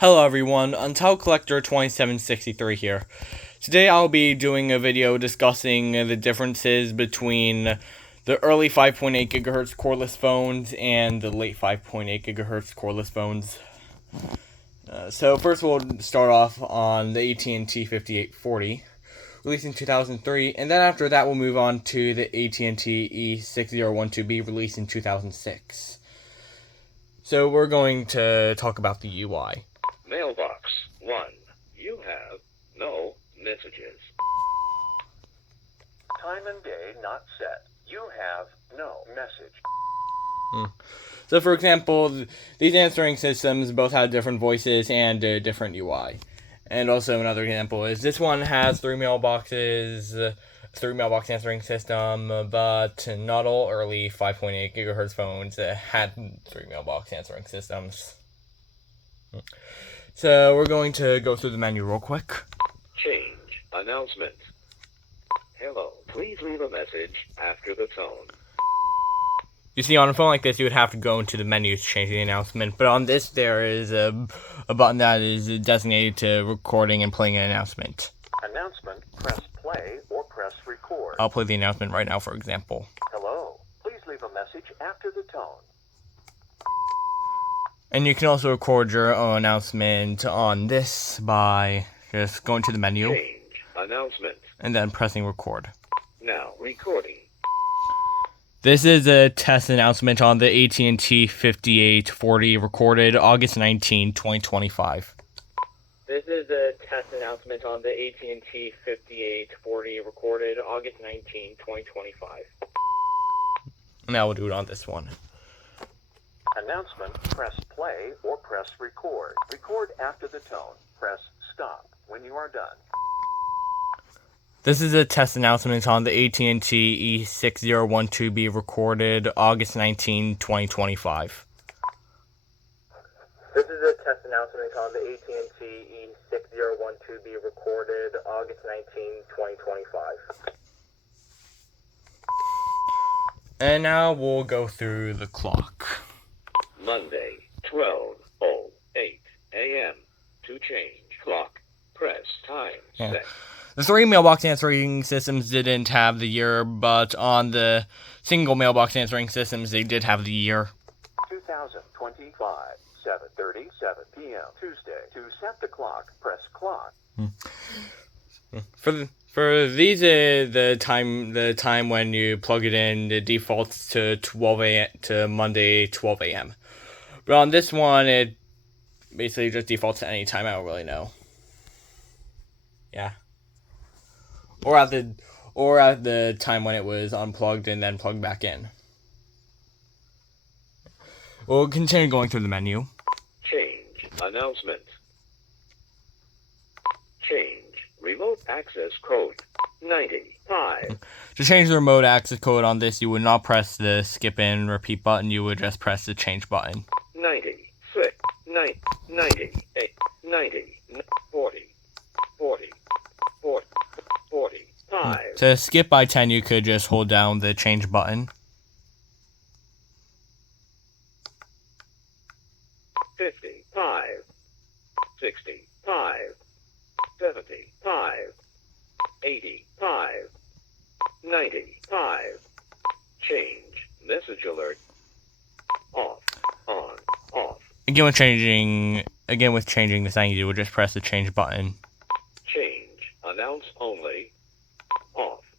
Hello everyone, Untitled Collector 2763 here. Today I'll be doing a video discussing the differences between the early 5.8 GHz cordless phones and the late 5.8 GHz cordless phones. So first we'll start off on the AT&T 5840, released in 2003, and then after that we'll move on to the AT&T E6012B, released in 2006. So we're going to talk about the UI. Mailbox 1. You have no messages. Time and day not set. You have no message. So for example, these answering systems both have different voices and a different UI. And also another example is this one has three mailbox answering system, but not all early 5.8 GHz phones had three mailbox answering systems. So we're going to go through the menu real quick. Change announcement. Hello, please leave a message after the tone. You see, on a phone like this, you would have to go into the menu to change the announcement, but on this, there is a button that is designated to recording and playing an announcement. Announcement, press play or press record. I'll play the announcement right now, for example. Hello, please leave a message after the tone. And you can also record your own announcement on this by just going to the menu. Change announcement. And then pressing record. Now recording. This is a test announcement on the AT&T 5840, recorded August 19, 2025. This is a test announcement on the AT&T 5840, recorded August 19, 2025. Now we'll do it on this one. Announcement, press play or press record. Record after the tone. Press stop when you are done. This is a test announcement on the AT&T E6012B, recorded August 19, 2025. This is a test announcement on the AT&T E6012B, recorded August 19, 2025. And now we'll go through the clock. Monday, 12:08 a.m. To change clock, press time set. The three mailbox answering systems didn't have the year, but on the single mailbox answering systems, they did have the year. 2025, 7:37 p.m. Tuesday. To set the clock, press clock. For these, the time when you plug it in, it defaults to 12 a.m. to Monday 12 a.m. But on this one, it basically just defaults to any time. I don't really know. Yeah. Or at the time when it was unplugged and then plugged back in. We'll continue going through the menu. Change announcement. Change remote access code 95. To change the remote access code on this, you would not press the skip and repeat button. You would just press the change button. 96, 90, 98, 90, 40, 40, 40, 45. To skip by 10, you could just hold down the change button. 55, 65, 75, 85, 95. Change message alert. Off, on, off. Again with changing the setting, you would just press the change button. Change announce only. Off,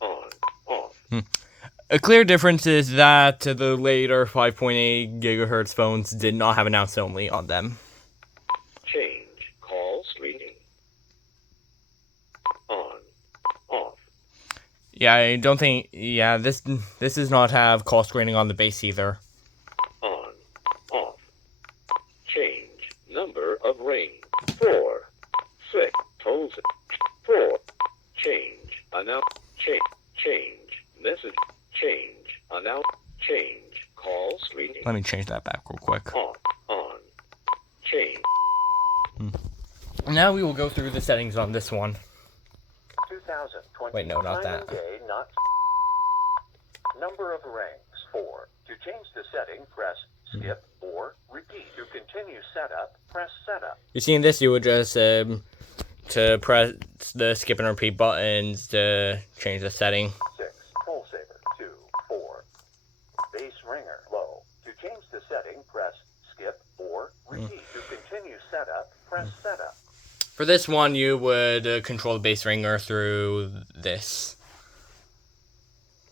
on, off. A clear difference is that the later 5.8 GHz phones did not have announce only on them. Change call screening. On, off. Yeah, I don't think. Yeah, this does not have call screening on the base either. On, off. Change number of ring. 4, 6, tones. 4. Change announce. Change message. Change announce. Change call screening. Let me change that back real quick. Off, on. Change. Now we will go through the settings on this one. 2020. Wait, no, not time that. and day, not number of rings. 4. To change the setting, press skip or Repeat. To continue setup, press setup. You see in this, you would just to press the skip and repeat buttons to change the setting. 6. Full saver. 2. 4. Bass ringer. Low. To change the setting, press skip or repeat. To continue setup, press setup. For this one, you would control the bass ringer through this.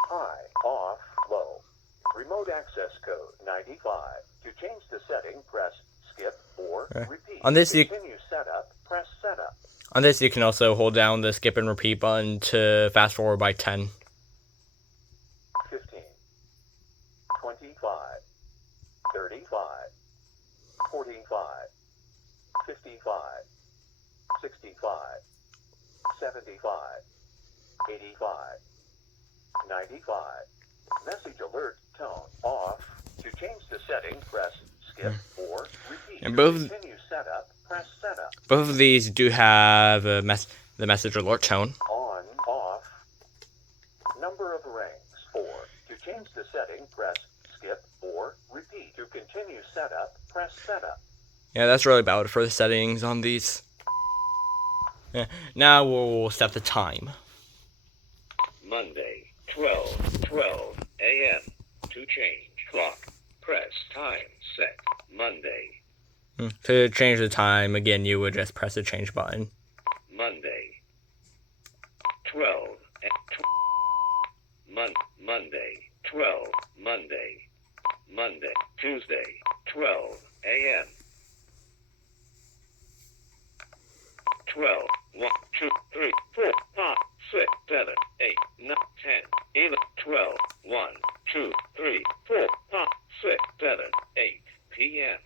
High. Off. Low. Remote access code 95. To change the setting, press skip or repeat. On this, to continue setup, press setup. On this, you can also hold down the skip and repeat button to fast forward by 10. 15. 25. 35. 45. 55. 65. 75. 85. 95. Message alert tone off. To change the setting, press skip or repeat. And to both continue setup, press setup. Both of these do have the message alert tone. On, off. Number of rings 4. To change the setting, press skip or repeat. To continue setup, press setup. Yeah, that's really about it for the settings on these. Yeah, now we'll set the time. Monday, 12 a.m. To change clock, press time set. Monday. To change the time, again, you would just press the change button. Monday. 12. Monday. 12. Monday. Tuesday. 12 a.m. 12. 1, 2, 3, 4, 5, 6, 7, 8, 9, 10, 11, 12, 1, 2, 3, 4, 5, 6, 7, 8 p.m.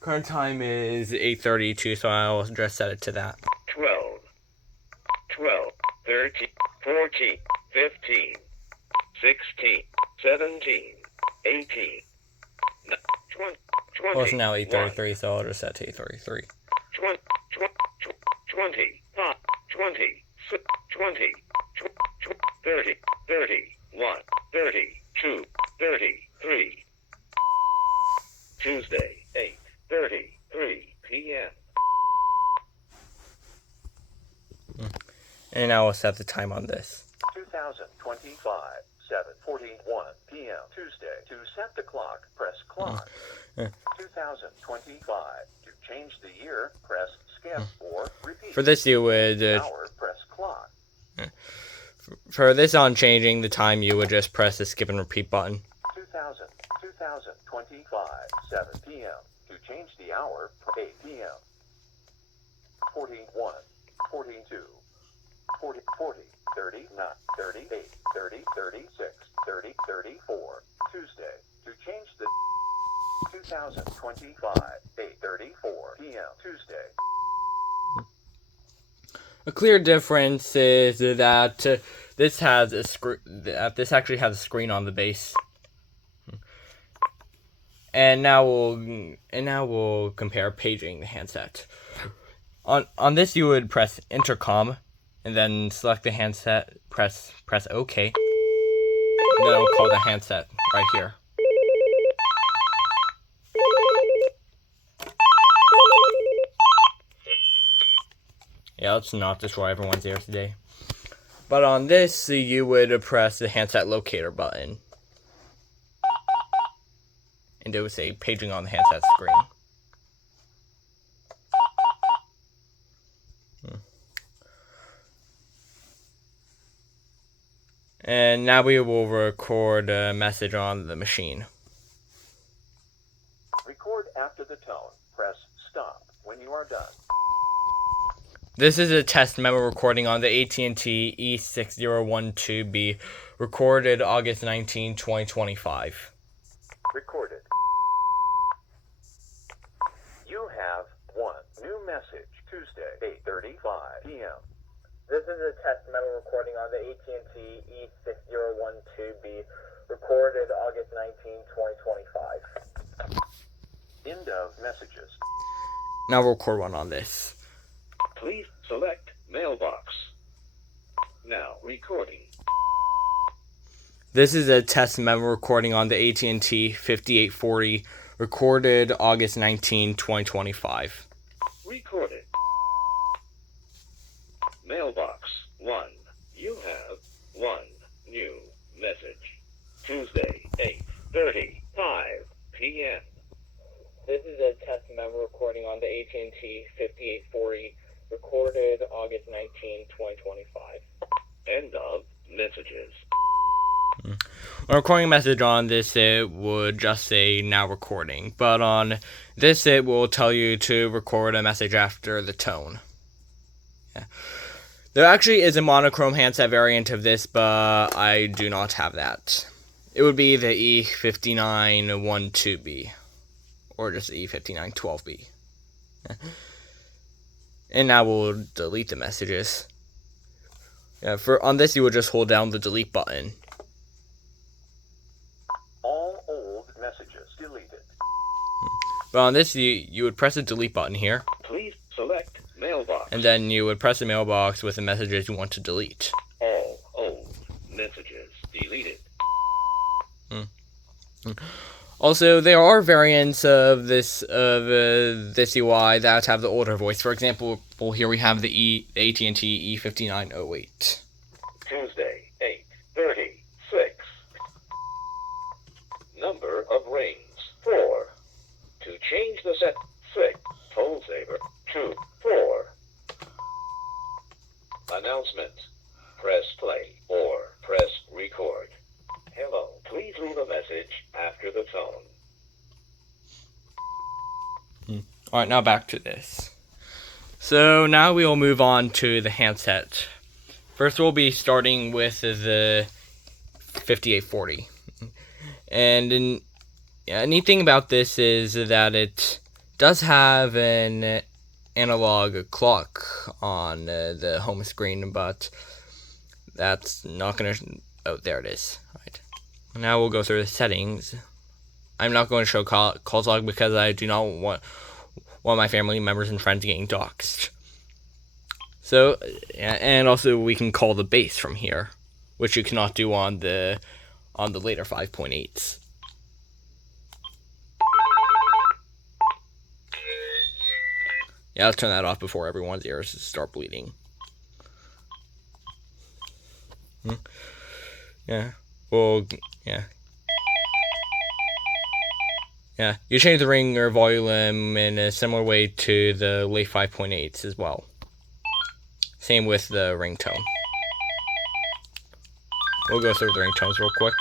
Current time is 8:32, so I'll just set it to that. 12, 13, 14, 15, 16, 17, 18, 20, Well, it's now 8:33, so I'll just set to 8:33. 20, 25, 20, 20, 30, 31, 32, 33. Tuesday, 8:33 p.m. And now I'll set the time on this. 2025, 7:41 p.m. Tuesday. To set the clock, press clock. 2025. To change the year, press skip or repeat. For this, you would Hour, press clock. for this on changing the time, you would just press the skip and repeat button. 2025, 7 p.m. To change the hour, 8 p.m. 41, 42, 40, 39, 38, 30, 36, 30, 34. Tuesday. To change the 2025, 8:34 p.m. Tuesday. A clear difference is that this has a this actually has a screen on the base. And now we'll compare paging the handset. On this, you would press intercom, and then select the handset. Press OK, and then I'll call the handset right here. Yeah, let's not destroy everyone's ears today. But on this, you would press the handset locator button. And it would say paging on the handset screen. And now we will record a message on the machine. Record after the tone. Press stop when you are done. This is a test memo recording on the AT&T E6012B, recorded August 19, 2025. Recorded. You have one new message. Tuesday, 8:35 p.m. This is a test memo recording on the AT&T E6012B, recorded August 19, 2025. End of messages. Now we'll record one on this. Please select mailbox. Now recording. This is a test memo recording on the AT&T 5840, recorded August 19, 2025. Recorded. Mailbox 1. You have 1 new message. Tuesday, 8:35 p.m. This is a test memo recording on the AT&T 5840, recorded August 19, 2025. End of messages. When recording a message on this, it would just say now recording, but on this, it will tell you to record a message after the tone. Yeah. There actually is a monochrome handset variant of this, but I do not have that. It would be the E5912B, or just the E5912B. Yeah. And now we'll delete the messages. Yeah, on this, you would just hold down the delete button. All old messages deleted. But on this, you would press the delete button here, Please select mailbox. and then you would press the mailbox with the messages you want to delete. All old messages deleted. Also, there are variants of this UI that have the older voice. For example, here we have the AT&T E5908. Tuesday, 8:36. Number of rings 4. To change the set 6. Tone saver 2 4. Announcement. Press play or press record. Hello. Please leave a message after the tone. Alright, now back to this. So now we will move on to the handset. First, we'll be starting with the 5840. And a neat thing about this is that it does have an analog clock on the home screen, but that's not going to... Oh, there it is. Right. Now we'll go through the settings. I'm not going to show calls log because I do not want my family members and friends getting doxxed. So, and also we can call the base from here, which you cannot do on the later 5.8s. Yeah, let's turn that off before everyone's ears start bleeding. Yeah. Well, yeah. Yeah, you change the ring or volume in a similar way to the late 5.8s as well. Same with the ringtone. We'll go through the ringtones real quick.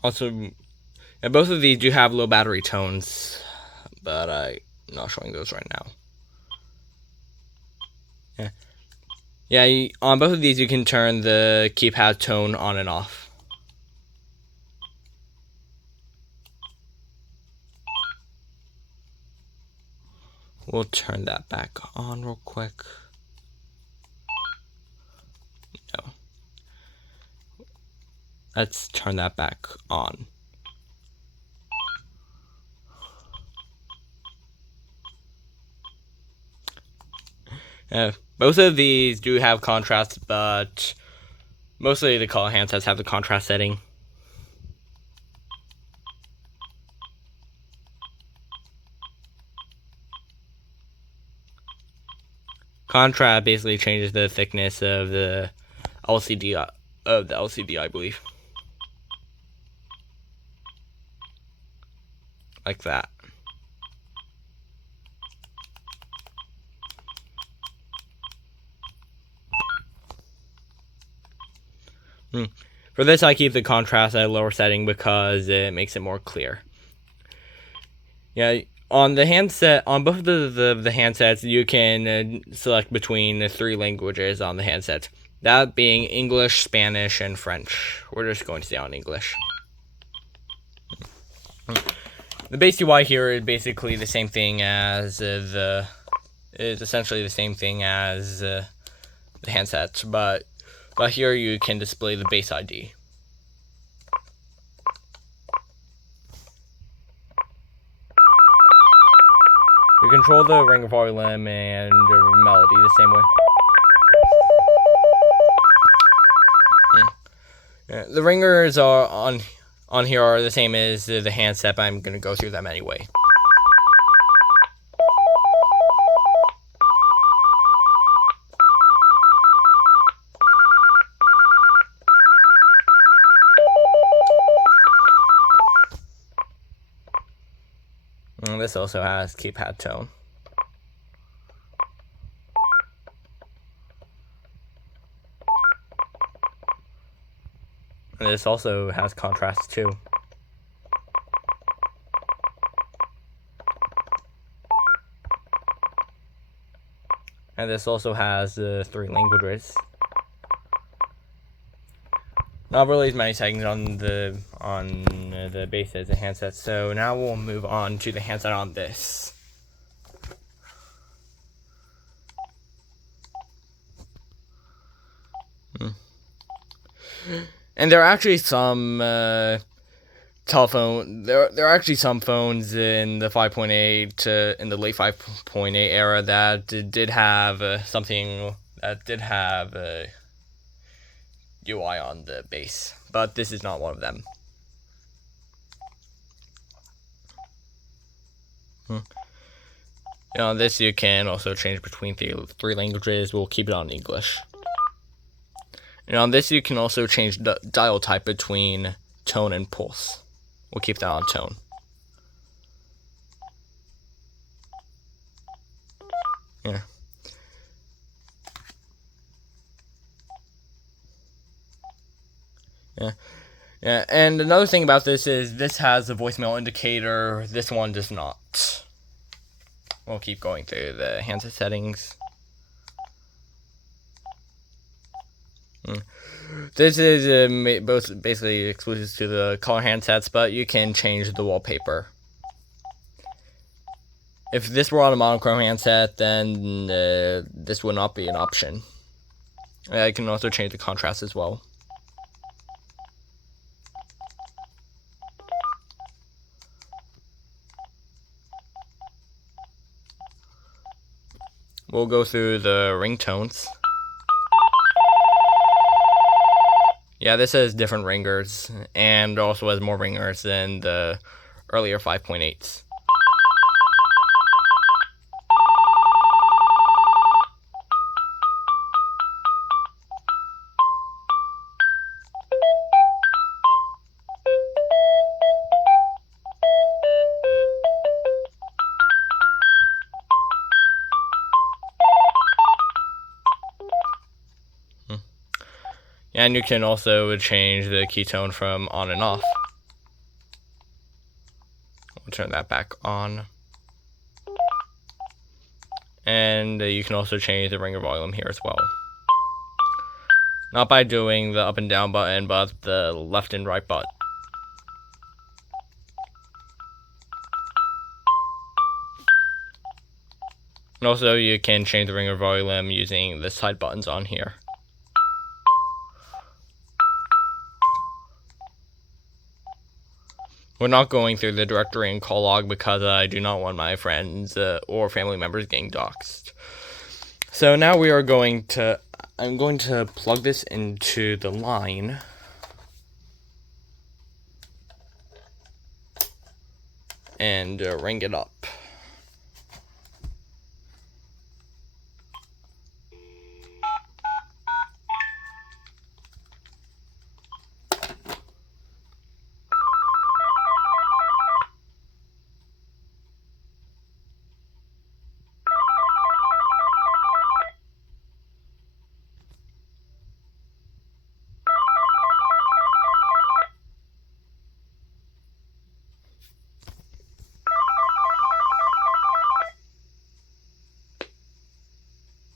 Also, both of these do have low battery tones, but I'm not showing those right now. Yeah, on both of these you can turn the keypad tone on and off. We'll turn that back on real quick. No. Let's turn that back on. Both of these do have contrast, but mostly the color handsets have the contrast setting. Contrast basically changes the thickness of the LCD, I believe. Like that. For this, I keep the contrast at a lower setting because it makes it more clear. Yeah, on the handset, on both of the handsets, you can select between the 3 languages on the handset. That being English, Spanish, and French. We're just going to stay on English. The base UI here is basically the same thing as essentially the same thing as the handsets, but here you can display the base ID. You control the ringer volume and melody the same way. The ringers are on here are the same as the handset, but I'm gonna go through them anyway. And this also has keypad tone. And this also has contrast too. And this also has 3 languages. Not really as many settings on the base as the handset. So now we'll move on to the handset on this. And there are actually some there are actually some phones in the 5.8 in the late 5.8 era that did have something that did have UI on the base, but this is not one of them. On this you can also change between the 3 languages. We'll keep it on English. And on this you can also change the dial type between tone and pulse. We'll keep that on tone. Yeah. Yeah, and another thing about this is this has a voicemail indicator. This one does not. We'll keep going through the handset settings. This is both basically exclusive to the color handsets, but you can change the wallpaper. If this were on a monochrome handset, then this would not be an option. I can also change the contrast as well. We'll go through the ringtones. Yeah, this has different ringers, and also has more ringers than the earlier 5.8s. And you can also change the key tone from on and off. We'll turn that back on. And you can also change the ringer volume here as well. Not by doing the up and down button, but the left and right button. And also you can change the ringer volume using the side buttons on here. We're not going through the directory and call log because I do not want my friends or family members getting doxxed. So now we are I'm going to plug this into the line. And ring it up.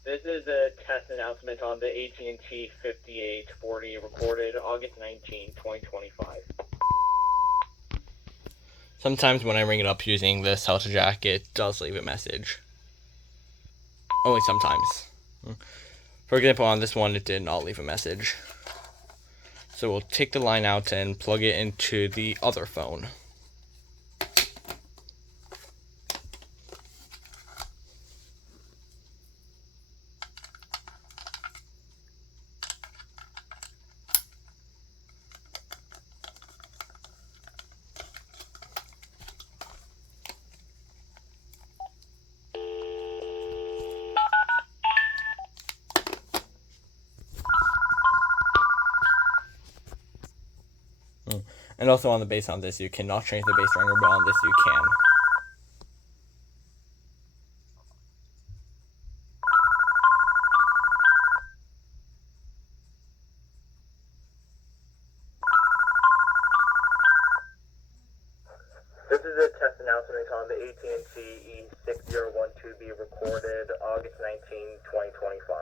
This is a test announcement on the AT&T 5840 recorded August 19, 2025. Sometimes when I ring it up using the Delta Jack, it does leave a message. Only sometimes. For example, on this one, it did not leave a message. So we'll take the line out and plug it into the other phone. And also on the bass on this, you cannot change the bass ringer, but on this you can. This is a test announcement on the AT&T E6012B recorded August 19, 2025.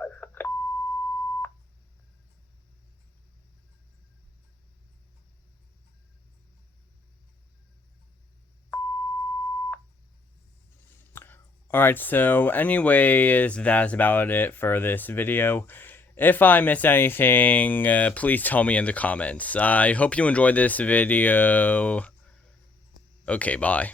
Alright, so anyways, that's about it for this video. If I missed anything, please tell me in the comments. I hope you enjoyed this video. Okay, bye.